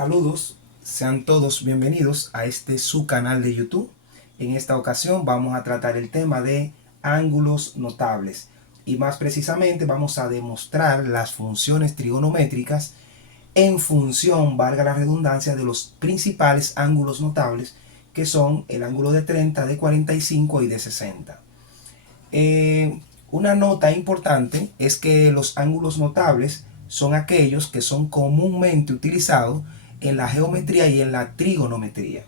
Saludos, sean todos bienvenidos a su canal de YouTube. En esta ocasión vamos a tratar el tema de ángulos notables y más precisamente vamos a demostrar las funciones trigonométricas en función, valga la redundancia, de los principales ángulos notables, que son el ángulo de 30, de 45 y de 60. Una nota importante es que los ángulos notables son aquellos que son comúnmente utilizados en la geometría y en la trigonometría.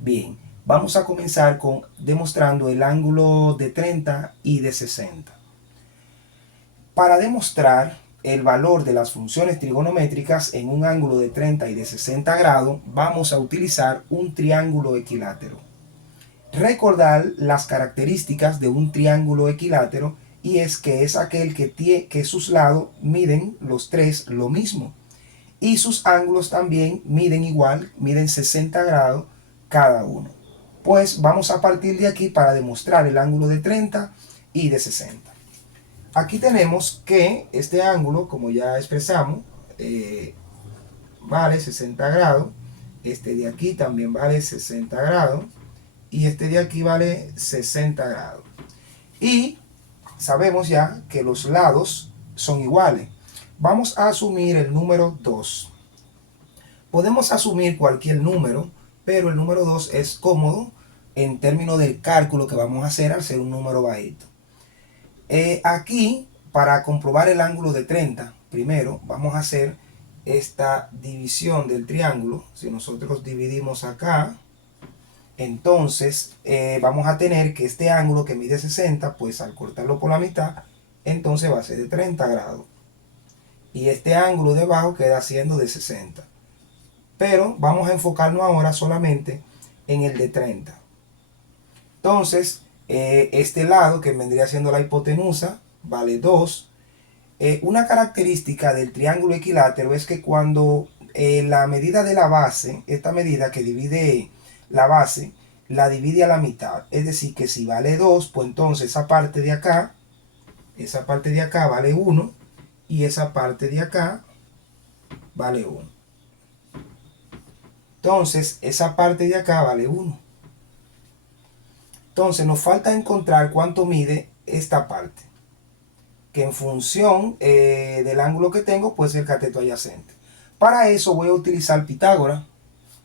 Bien, vamos a comenzar demostrando el ángulo de 30 y de 60. Para demostrar el valor de las funciones trigonométricas en un ángulo de 30 y de 60 grados, vamos a utilizar un triángulo equilátero. Recordar las características de un triángulo equilátero, y es que es aquel que sus lados miden los tres lo mismo y sus ángulos también miden igual, miden 60 grados cada uno. Pues vamos a partir de aquí para demostrar el ángulo de 30 y de 60. Aquí tenemos que este ángulo, como ya expresamos, vale 60 grados. Este de aquí también vale 60 grados. Y este de aquí vale 60 grados. Y sabemos ya que los lados son iguales. Vamos a asumir el número 2. Podemos asumir cualquier número, pero el número 2 es cómodo en términos del cálculo que vamos a hacer al ser un número bajito. Aquí, para comprobar el ángulo de 30, primero vamos a hacer esta división del triángulo. Si nosotros dividimos acá, entonces vamos a tener que este ángulo que mide 60, pues al cortarlo por la mitad, entonces va a ser de 30 grados. Y este ángulo de abajo queda siendo de 60. Pero vamos a enfocarnos ahora solamente en el de 30. Entonces, este lado que vendría siendo la hipotenusa vale 2. Una característica del triángulo equilátero es que cuando la medida de la base, esta medida que divide la base, la divide a la mitad. Es decir, que si vale 2, pues entonces esa parte de acá vale 1 y esa parte de acá vale 1. Entonces, esa parte de acá vale 1. Entonces, nos falta encontrar cuánto mide esta parte, que en función del ángulo que tengo, pues el cateto adyacente. Para eso voy a utilizar Pitágoras.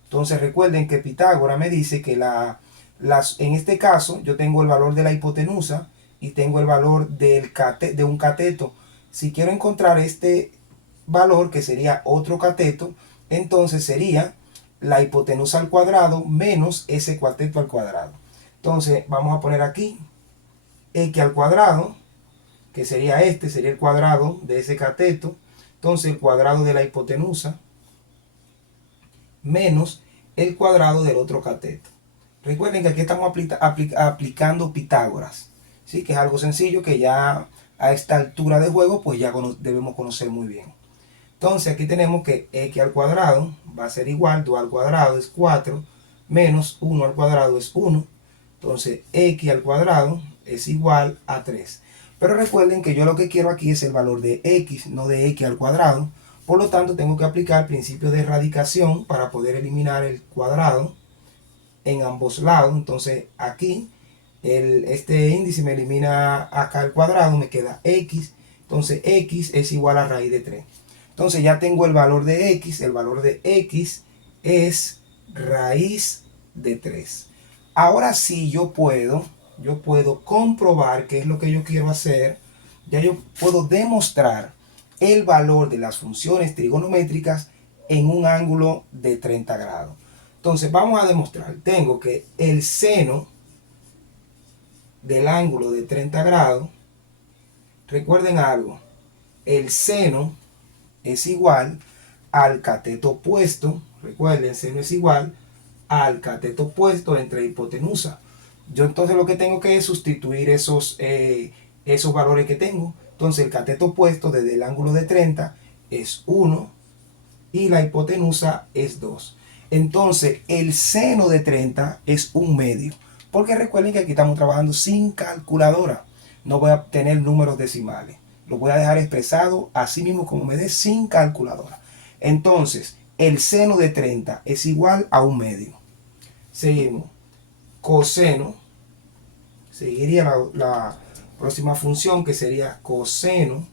Entonces, recuerden que Pitágoras me dice que en este caso, yo tengo el valor de la hipotenusa y tengo el valor de un cateto. Si quiero encontrar este valor, que sería otro cateto, entonces sería la hipotenusa al cuadrado menos ese cateto al cuadrado. Entonces vamos a poner aquí x al cuadrado, que sería sería el cuadrado de ese cateto. Entonces el cuadrado de la hipotenusa menos el cuadrado del otro cateto. Recuerden que aquí estamos aplicando Pitágoras, ¿sí? Que es algo sencillo que ya a esta altura de juego pues ya debemos conocer muy bien. Entonces aquí tenemos que x al cuadrado va a ser igual, 2 al cuadrado es 4, menos 1 al cuadrado es 1. Entonces x al cuadrado es igual a 3. Pero recuerden que yo lo que quiero aquí es el valor de x, no de x al cuadrado. Por lo tanto tengo que aplicar el principio de radicación para poder eliminar el cuadrado en ambos lados. Entonces aquí este índice me elimina acá el cuadrado, me queda x. Entonces x es igual a raíz de 3. Entonces ya tengo el valor de x. El valor de x es raíz de 3. Ahora sí yo puedo comprobar qué es lo que yo quiero hacer. Ya yo puedo demostrar el valor de las funciones trigonométricas en un ángulo de 30 grados. Entonces vamos a demostrar. Tengo que el seno del ángulo de 30 grados, recuerden algo, el seno es igual al cateto opuesto. Recuerden, el seno es igual al cateto opuesto entre hipotenusa. Yo entonces lo que tengo que es sustituir esos valores que tengo. Entonces el cateto opuesto desde el ángulo de 30 es 1 y la hipotenusa es 2. Entonces el seno de 30 es 1/2. Porque recuerden que aquí estamos trabajando sin calculadora. No voy a tener números decimales. Lo voy a dejar expresado así mismo como me dé, sin calculadora. Entonces el seno de 30 es igual a 1/2. Seguimos. Coseno. Seguiría la próxima función, que sería coseno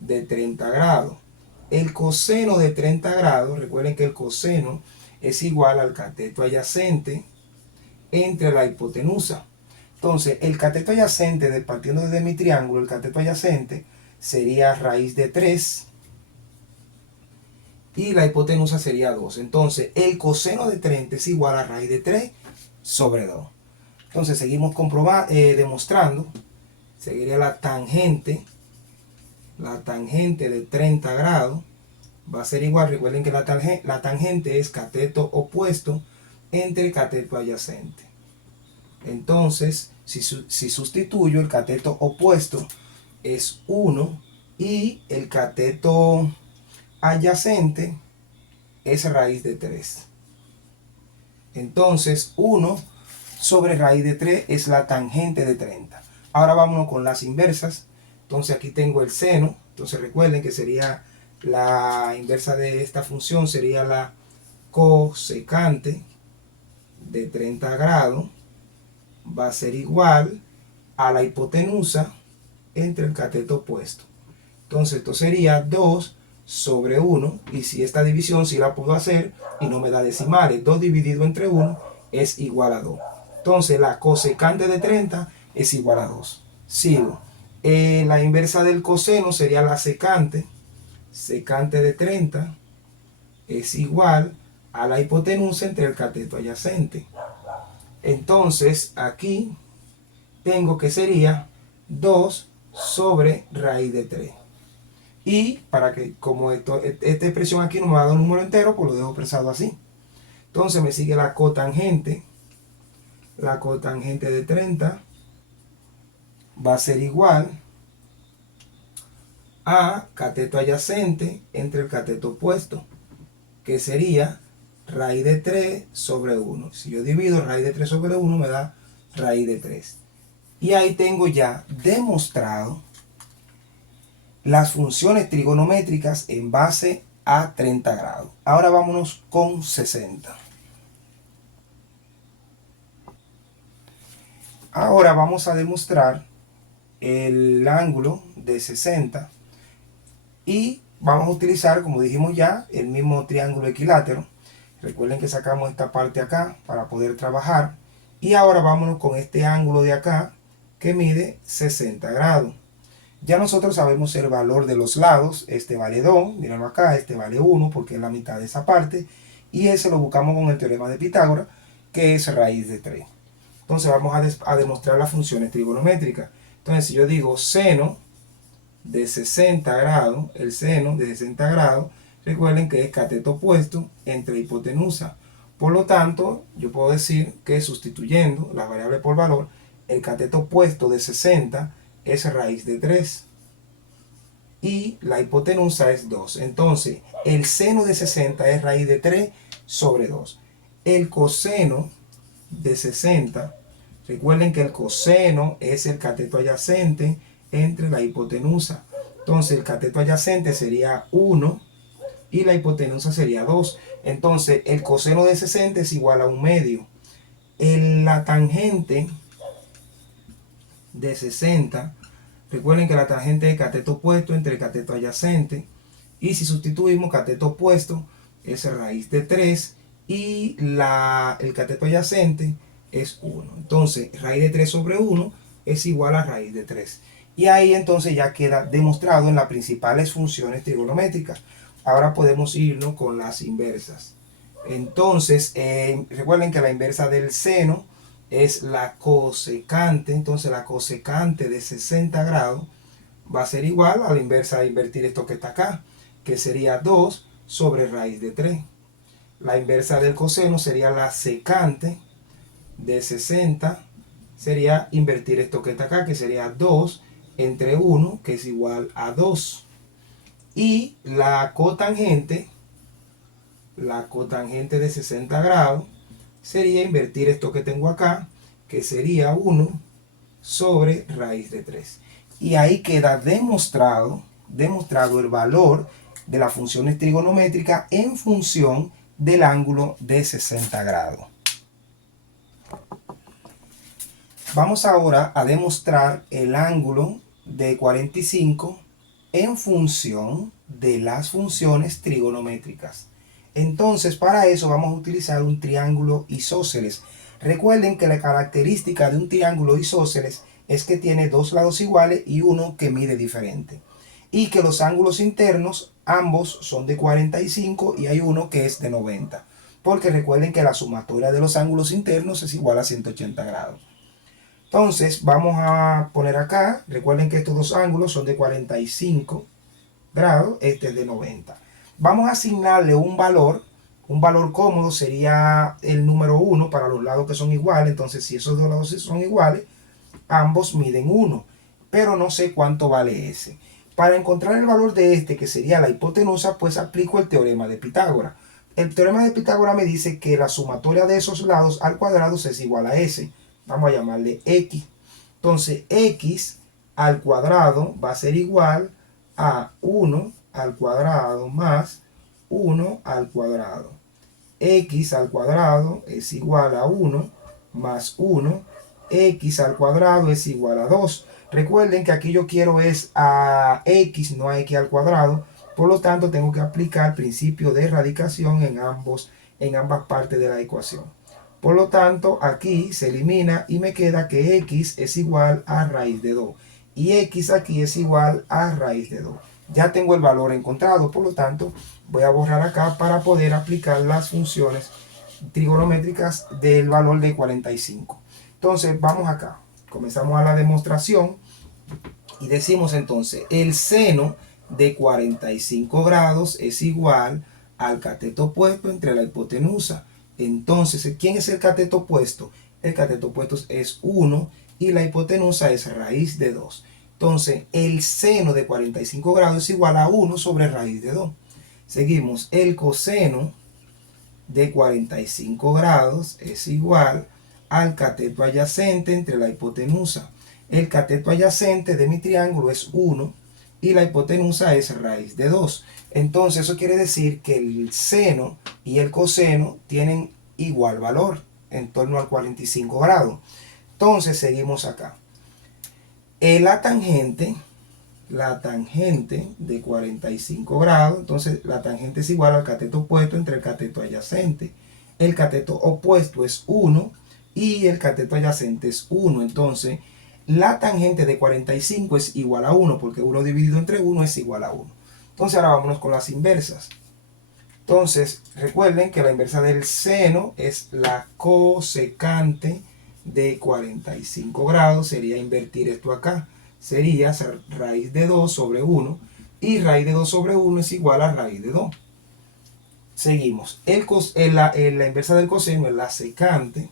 de 30 grados. El coseno de 30 grados, recuerden que el coseno es igual al cateto adyacente entre la hipotenusa. Entonces, el cateto adyacente, partiendo desde mi triángulo, el cateto adyacente sería raíz de 3 y la hipotenusa sería 2. Entonces, el coseno de 30 es igual a raíz de 3 sobre 2. Entonces, seguimos demostrando. Seguiría la tangente. La tangente de 30 grados va a ser igual. Recuerden que la tangente es cateto opuesto entre cateto adyacente. Entonces, si sustituyo, el cateto opuesto es 1 y el cateto adyacente es raíz de 3. Entonces, 1 sobre raíz de 3 es la tangente de 30. Ahora vámonos con las inversas. Entonces aquí tengo el seno. Entonces recuerden que sería la inversa de esta función, sería la cosecante de 30 grados. Va a ser igual a la hipotenusa entre el cateto opuesto. Entonces esto sería 2 sobre 1. Y si esta división sí la puedo hacer y no me da decimales, 2 dividido entre 1 es igual a 2. Entonces la cosecante de 30 es igual a 2. Sigo. La inversa del coseno sería la secante. Secante de 30 es igual a la hipotenusa entre el cateto adyacente. Entonces aquí tengo que sería 2 sobre raíz de 3. Y para que, como esta expresión aquí no me va a dar un número entero, pues lo dejo expresado así. Entonces me sigue la cotangente. La cotangente de 30 va a ser igual a cateto adyacente entre el cateto opuesto, que sería raíz de 3 sobre 1. Si yo divido raíz de 3 sobre 1 me da raíz de 3. Y ahí tengo ya demostrado las funciones trigonométricas en base a 30 grados. Ahora vámonos con 60. Ahora vamos a demostrar el ángulo de 60 y vamos a utilizar, como dijimos ya, el mismo triángulo equilátero. Recuerden que sacamos esta parte acá para poder trabajar. Y ahora vámonos con este ángulo de acá que mide 60 grados. Ya nosotros sabemos el valor de los lados. Este vale 2, míralo acá, este vale 1 porque es la mitad de esa parte. Y ese lo buscamos con el teorema de Pitágoras, que es raíz de 3. Entonces vamos a demostrar las funciones trigonométricas. Entonces si yo digo seno de 60 grados, el seno de 60 grados, recuerden que es cateto opuesto entre hipotenusa. Por lo tanto, yo puedo decir que sustituyendo las variables por valor, el cateto opuesto de 60 es raíz de 3 y la hipotenusa es 2. Entonces, el seno de 60 es raíz de 3 sobre 2. El coseno de 60, recuerden que el coseno es el cateto adyacente entre la hipotenusa. Entonces, el cateto adyacente sería 1 y la hipotenusa sería 2. Entonces, el coseno de 60 es igual a 1/2. La tangente de 60, recuerden que la tangente es cateto opuesto entre el cateto adyacente. Y si sustituimos cateto opuesto, es raíz de 3 y el cateto adyacente es 1. Entonces, raíz de 3 sobre 1 es igual a raíz de 3. Y ahí entonces ya queda demostrado en las principales funciones trigonométricas. Ahora podemos irnos con las inversas. Entonces, recuerden que la inversa del seno es la cosecante. Entonces, la cosecante de 60 grados va a ser igual a la inversa de invertir esto que está acá, que sería 2 sobre raíz de 3. La inversa del coseno sería la secante de 60, sería invertir esto que está acá, que sería 2 entre 1, que es igual a 2. Y la cotangente de 60 grados sería invertir esto que tengo acá, que sería 1 sobre raíz de 3. Y ahí queda demostrado el valor de las funciones trigonométricas en función del ángulo de 60 grados. Vamos ahora a demostrar el ángulo de 45 en función de las funciones trigonométricas. Entonces, para eso vamos a utilizar un triángulo isósceles. Recuerden que la característica de un triángulo isósceles es que tiene dos lados iguales y uno que mide diferente. Y que los ángulos internos, ambos son de 45 y hay uno que es de 90. Porque recuerden que la sumatoria de los ángulos internos es igual a 180 grados. Entonces, vamos a poner acá, recuerden que estos dos ángulos son de 45 grados, este es de 90. Vamos a asignarle un valor cómodo sería el número 1 para los lados que son iguales. Entonces, si esos dos lados son iguales, ambos miden 1, pero no sé cuánto vale ese. Para encontrar el valor de este, que sería la hipotenusa, pues aplico el teorema de Pitágoras. El teorema de Pitágoras me dice que la sumatoria de esos lados al cuadrado es igual a s. Vamos a llamarle x. Entonces, x al cuadrado va a ser igual a 1 al cuadrado más 1 al cuadrado. X al cuadrado es igual a 1 más 1. X al cuadrado es igual a 2. Recuerden que aquí yo quiero es a x, no a x al cuadrado. Por lo tanto, tengo que aplicar el principio de erradicación en ambas partes de la ecuación. Por lo tanto, aquí se elimina y me queda que x es igual a raíz de 2. Y x aquí es igual a raíz de 2. Ya tengo el valor encontrado, por lo tanto, voy a borrar acá para poder aplicar las funciones trigonométricas del valor de 45. Entonces, vamos acá. Comenzamos a la demostración y decimos entonces, el seno de 45 grados es igual al cateto opuesto entre la hipotenusa. Entonces, ¿quién es el cateto opuesto? El cateto opuesto es 1 y la hipotenusa es raíz de 2. Entonces, el seno de 45 grados es igual a 1 sobre raíz de 2. Seguimos, el coseno de 45 grados es igual al cateto adyacente entre la hipotenusa. El cateto adyacente de mi triángulo es 1 y la hipotenusa es raíz de 2. Entonces, eso quiere decir que el seno y el coseno tienen igual valor, en torno al 45 grados. Entonces, seguimos acá. La tangente de 45 grados, entonces la tangente es igual al cateto opuesto entre el cateto adyacente. El cateto opuesto es 1 y el cateto adyacente es 1. Entonces, la tangente de 45 es igual a 1, porque 1 dividido entre 1 es igual a 1. Entonces, ahora vámonos con las inversas. Entonces, recuerden que la inversa del seno es la cosecante de 45 grados. Sería invertir esto acá. Sería raíz de 2 sobre 1. Y raíz de 2 sobre 1 es igual a raíz de 2. Seguimos. La inversa del coseno es la secante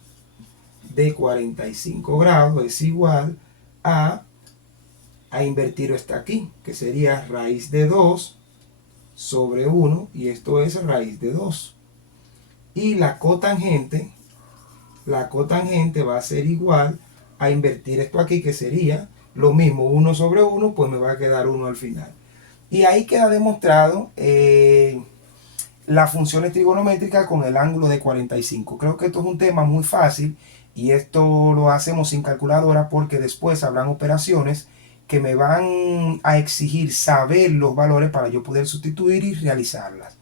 de 45 grados. Es igual a invertir esto aquí, que sería raíz de 2 sobre 1, y esto es raíz de 2. Y la cotangente va a ser igual a invertir esto aquí, que sería lo mismo, 1 sobre 1, pues me va a quedar 1 al final. Y ahí queda demostrado las funciones trigonométricas con el ángulo de 45. Creo que esto es un tema muy fácil y esto lo hacemos sin calculadora, porque después habrán operaciones que me van a exigir saber los valores para yo poder sustituir y realizarlas.